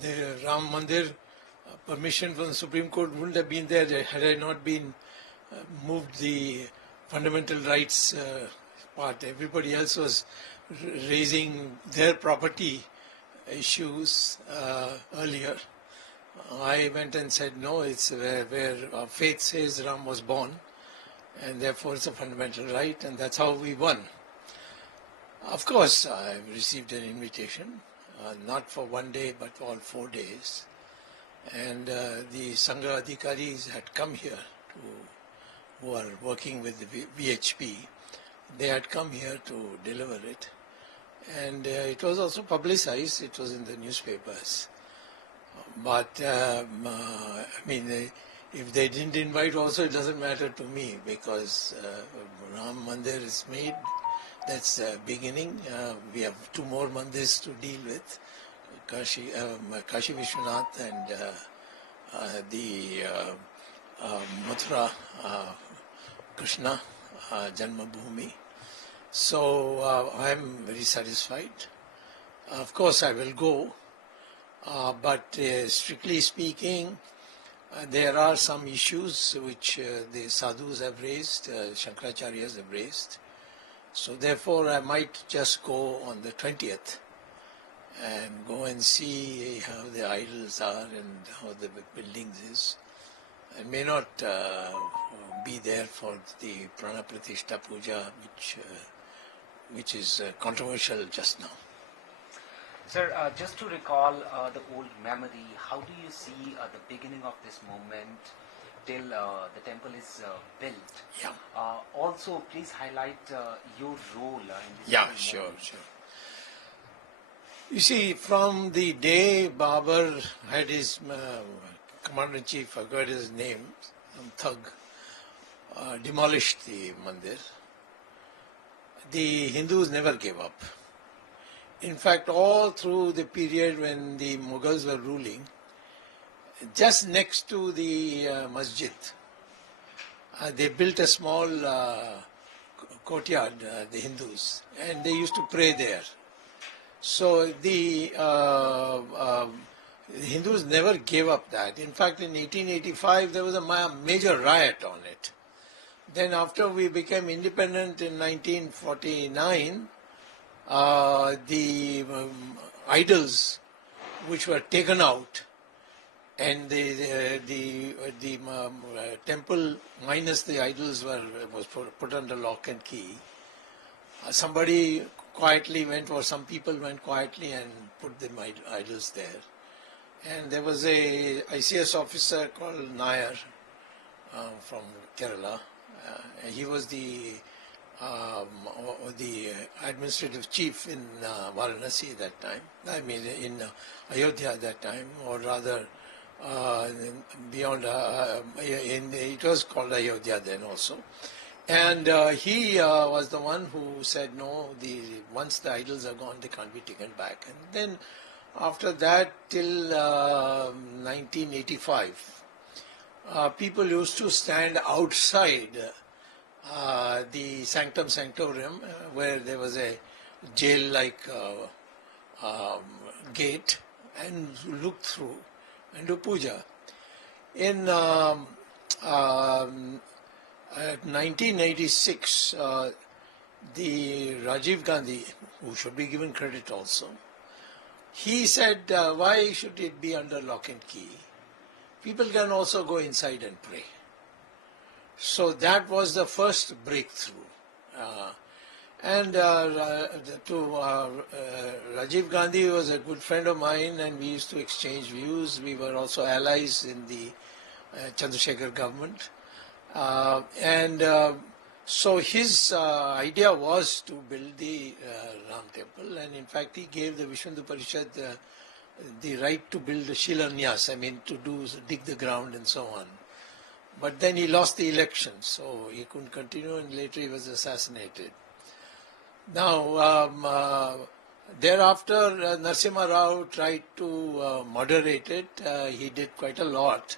the Ram Mandir permission from the Supreme Court wouldn't have been there had I not been moved the fundamental rights part. Everybody else was raising their property issues earlier. I went and said, no, it's where our faith says Ram was born, and therefore it's a fundamental right, and that's how we won. Of course, I received an invitation, not for one day, but for all 4 days. And the Sangha Adhikaris had come here, who are working with the VHP. They had come here to deliver it. And it was also publicized, it was in the newspapers. But, I mean, if they didn't invite also, it doesn't matter to me, because Ram Mandir is made. That's the beginning. We have 2 more mandirs to deal with, Kashi Vishwanath and the Mathura Krishna Janma Bhoomi. So I'm very satisfied. Of course I will go, but strictly speaking, there are some issues which the sadhus have raised, Shankaracharyas have raised. So therefore I might just go on the 20th and go and see how the idols are and how the buildings is. I may not be there for the Prana Pratishta Puja, which is controversial just now. Sir, just to recall the old memory, how do you see the beginning of this movement till the temple is built? Yeah. Also, please highlight your role in this movement. Sure. You see, from the day Babur had his commander-in-chief, I forgot his name, some thug, demolished the mandir, the Hindus never gave up. In fact, all through the period when the Mughals were ruling, just next to the masjid, they built a small courtyard, the Hindus, and they used to pray there. So the Hindus never gave up that. In fact, in 1885, there was a major riot on it. Then after we became independent in 1949, the idols which were taken out, and the temple minus the idols was put under lock and key. Somebody quietly went, or some people went quietly and put the idols there. And there was a ICS officer called Nair from Kerala. He was the administrative chief in Varanasi at that time. I mean, in Ayodhya at that time, or rather, beyond. It was called Ayodhya then also. And he was the one who said, no, once the idols are gone, they can't be taken back. And then after that, till 1985, people used to stand outside the Sanctum Sanctorum, where there was a jail-like gate, and look through and do puja. In 1986, the Rajiv Gandhi, who should be given credit also, he said, why should it be under lock and key? People can also go inside and pray. So that was the first breakthrough. Rajiv Gandhi was a good friend of mine, and we used to exchange views. We were also allies in the Chandrasekhar government. So his idea was to build the Ram temple, and in fact he gave the Vishnu Parishad the right to build a Shilanyas, I mean to dig the ground and so on. But then he lost the election, so he couldn't continue, and later he was assassinated. Now, thereafter, Narasimha Rao tried to moderate it. He did quite a lot.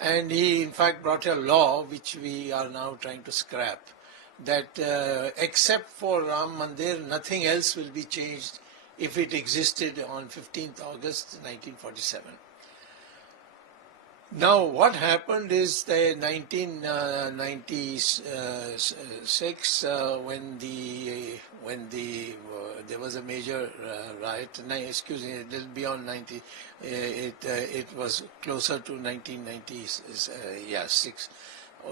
And he, in fact, brought a law, which we are now trying to scrap, that except for Ram Mandir, nothing else will be changed if it existed on 15th August 1947. Now, what happened is that 1996, there was a major riot. No, excuse me, it is beyond 90. It was closer to 1996.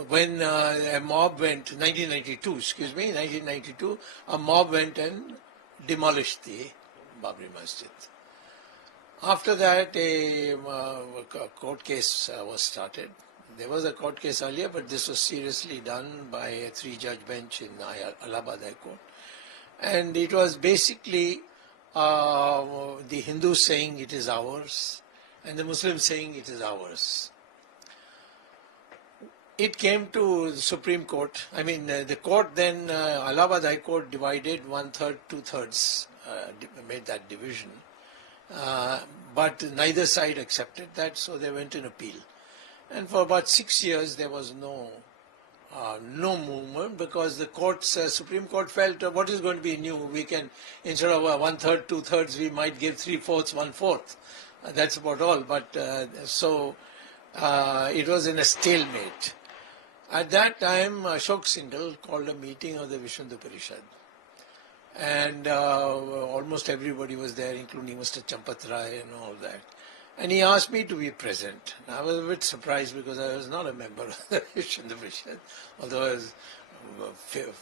When a mob went, 1992, excuse me, 1992, a mob went and demolished the Babri Masjid. After that, a court case was started. There was a court case earlier, but this was seriously done by a 3-judge bench in Allahabad High Court. And it was basically the Hindus saying it is ours and the Muslims saying it is ours. It came to the Supreme Court. I mean, the court then, Allahabad High Court divided 1/3, 2/3, made that division. But neither side accepted that, so they went in appeal. And for about 6 years, there was no movement, because the Supreme Court felt, what is going to be new? We can, instead of 1/3, 2/3, we might give 3/4, 1/4. That's about all. But so it was in a stalemate. At that time, Ashok Singhal called a meeting of the Vishnu Parishad. And almost everybody was there, including Mr. Champat Rai and all that. And he asked me to be present. And I was a bit surprised, because I was not a member of the Vishnu Parishad, although I was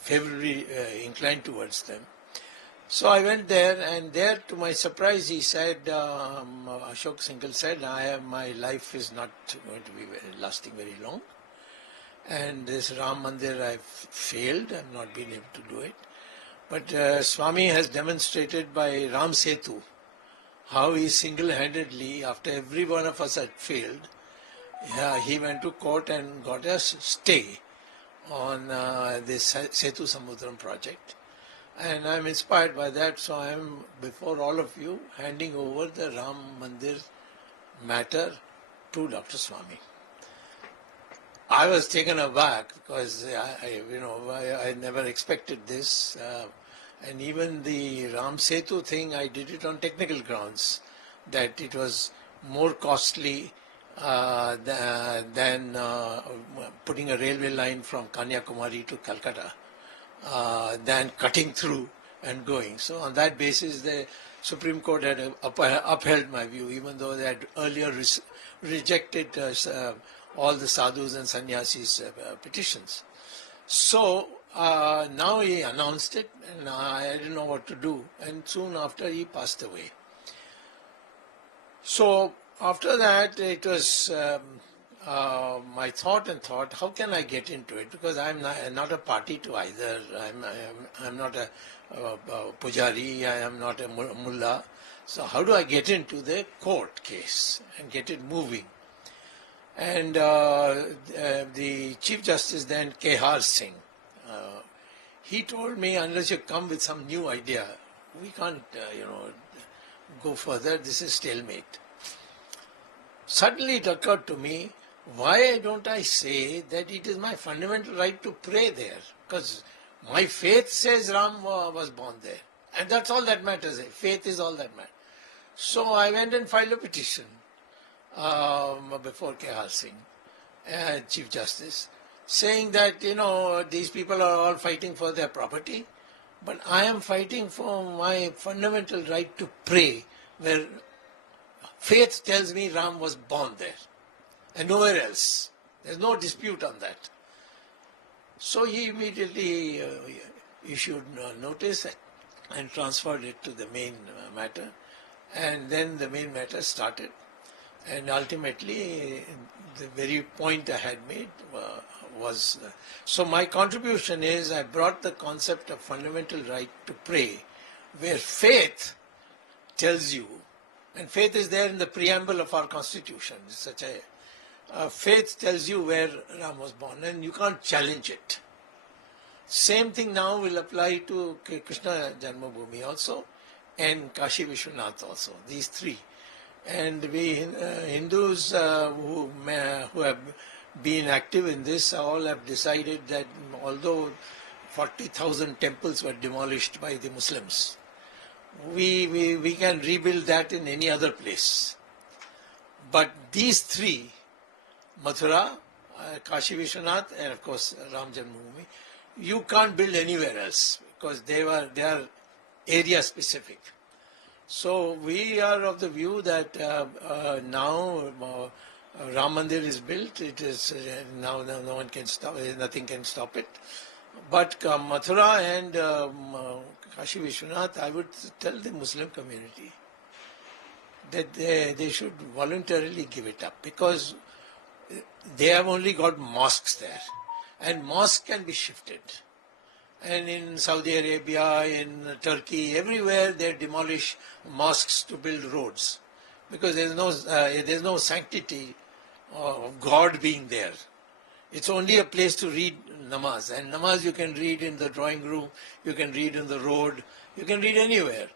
favorably inclined towards them. So I went there, and there, to my surprise, he said, Ashok Singhal said, my life is not going to be lasting very long. And this Ram Mandir, I've failed, I've not been able to do it. But Swami has demonstrated by Ram Setu how he single-handedly, after every one of us had failed, he went to court and got a stay on this Setu Samudram project. And I'm inspired by that, so I'm, before all of you, handing over the Ram Mandir matter to Dr. Swami. I was taken aback, because I never expected this. And even the Ram Setu thing, I did it on technical grounds, that it was more costly than putting a railway line from Kanyakumari to Calcutta, than cutting through and going. So on that basis, the Supreme Court had upheld my view, even though they had earlier rejected all the sadhus and sannyasis' petitions. So now he announced it, and I didn't know what to do. And soon after, he passed away. So after that, it was my thought, how can I get into it? Because I'm not a party to either. I'm not a pujari, I am not a mullah. So how do I get into the court case and get it moving? And the Chief Justice then, Kehar Singh, he told me, unless you come with some new idea, we can't, go further. This is stalemate. Suddenly it occurred to me, why don't I say that it is my fundamental right to pray there? Because my faith says Ram was born there. And that's all that matters. Faith is all that matters. So I went and filed a petition before Kehar Singh, Chief Justice, saying that, these people are all fighting for their property, but I am fighting for my fundamental right to pray, where faith tells me Ram was born there and nowhere else. There's no dispute on that. So he immediately issued notice and transferred it to the main matter, and then the main matter started. And ultimately, the very point I had made was, so my contribution is, I brought the concept of fundamental right to pray, where faith tells you, and faith is there in the preamble of our constitution, such a faith tells you where Ram was born, and you can't challenge it. Same thing now will apply to Krishna Janma Bhoomi also, and Kashi Vishwanath also, these three. And we Hindus who have been active in this all have decided that although 40,000 temples were demolished by the Muslims, we can rebuild that in any other place. But these three, Mathura, Kashi Vishwanath, and of course Ram Janma Bhoomi, you can't build anywhere else because they are area specific. So we are of the view that now Ram Mandir is built. It is now no one can stop. Nothing can stop it. But Mathura and Kashi Vishwanath, I would tell the Muslim community that they should voluntarily give it up because they have only got mosques there, and mosques can be shifted. And in Saudi Arabia, in Turkey, everywhere they demolish mosques to build roads because there's no sanctity of God being there. It's only a place to read namaz, and namaz you can read in the drawing room, you can read in the road, you can read anywhere.